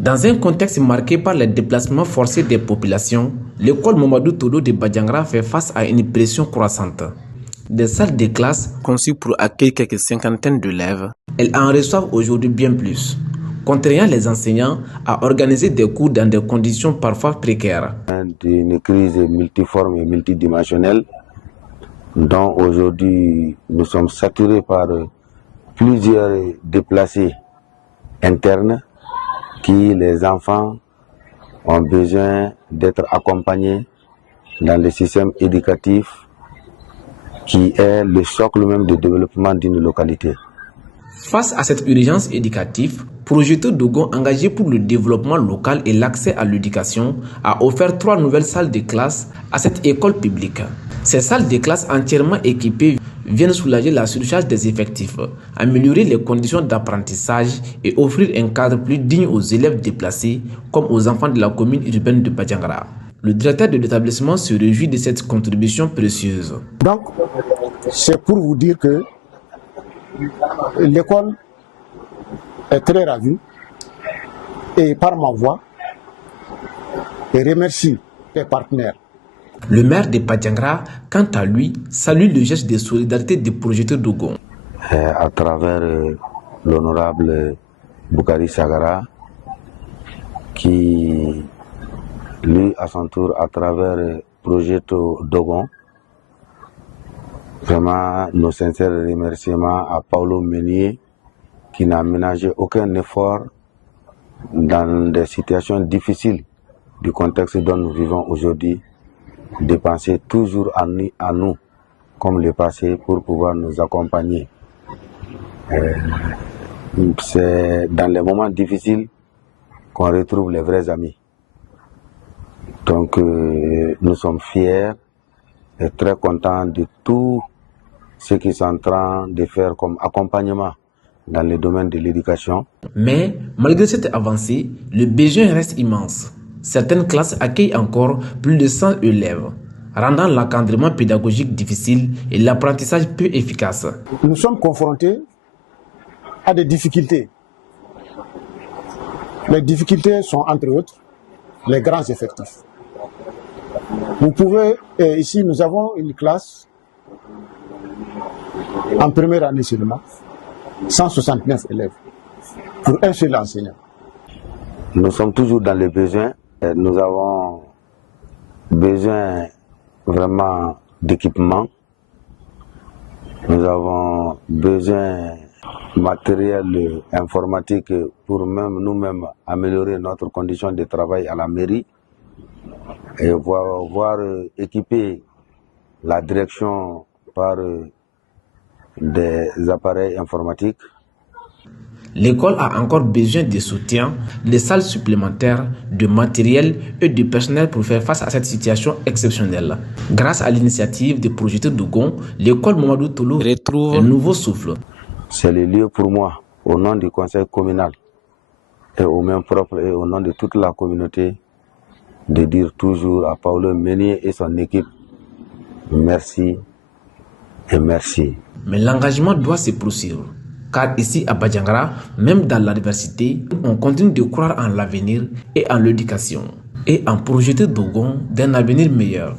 Dans un contexte marqué par les déplacements forcés des populations, l'école Mamadou Tolo de Badiangra fait face à une pression croissante. Des salles de classe conçues pour accueillir quelques cinquantaines d'élèves, elles en reçoivent aujourd'hui bien plus, contraignant les enseignants à organiser des cours dans des conditions parfois précaires. Une crise multiforme et multidimensionnelle dont aujourd'hui nous sommes saturés par plusieurs déplacés internes qui, les enfants, ont besoin d'être accompagnés dans le système éducatif qui est le socle même de développement d'une localité. Face à cette urgence éducative, Projeto Dogon, engagé pour le développement local et l'accès à l'éducation, a offert 3 nouvelles salles de classe à cette école publique. Ces salles de classe entièrement équipées viennent soulager la surcharge des effectifs, améliorer les conditions d'apprentissage et offrir un cadre plus digne aux élèves déplacés comme aux enfants de la commune urbaine de Badiangra. Le directeur de l'établissement se réjouit de cette contribution précieuse. Donc, c'est pour vous dire que l'école est très ravie et par ma voix, et remercie les partenaires. Le maire de Badiangra, quant à lui, salue le geste de solidarité du Projeto Dogon. À travers l'honorable Boukari Sagara, qui, lui, à son tour, à travers Projeto Dogon, vraiment nos sincères remerciements à Paulo Meunier, qui n'a ménagé aucun effort dans des situations difficiles du contexte dont nous vivons aujourd'hui, de penser toujours à nous, comme le passé, pour pouvoir nous accompagner. C'est dans les moments difficiles qu'on retrouve les vrais amis. Donc nous sommes fiers et très contents de tout ce qu'ils sont en train de faire comme accompagnement dans le domaine de l'éducation. Mais malgré cette avancée, le besoin reste immense. Certaines classes accueillent encore plus de 100 élèves, rendant l'encadrement pédagogique difficile et l'apprentissage peu efficace. Nous sommes confrontés à des difficultés. Les difficultés sont entre autres les grands effectifs. Vous pouvez, ici nous avons une classe en première année seulement, 169 élèves pour un seul enseignant. Nous sommes toujours dans les besoins. Nous avons besoin vraiment d'équipement. Nous avons besoin de matériel informatique pour même nous-mêmes améliorer notre condition de travail à la mairie et voir équiper la direction par des appareils informatiques. L'école a encore besoin de soutien, de salles supplémentaires, de matériel et de personnel pour faire face à cette situation exceptionnelle. Grâce à l'initiative de Projeto Dogon, l'école Mamadou Tolo retrouve un nouveau souffle. C'est le lieu pour moi, au nom du conseil communal et au même propre et au nom de toute la communauté, de dire toujours à Paulo Meunier et son équipe merci et merci. Mais l'engagement doit se poursuivre. Car ici à Badiangra, même dans l'adversité, on continue de croire en l'avenir et en l'éducation et en Projeto Dogon d'un avenir meilleur.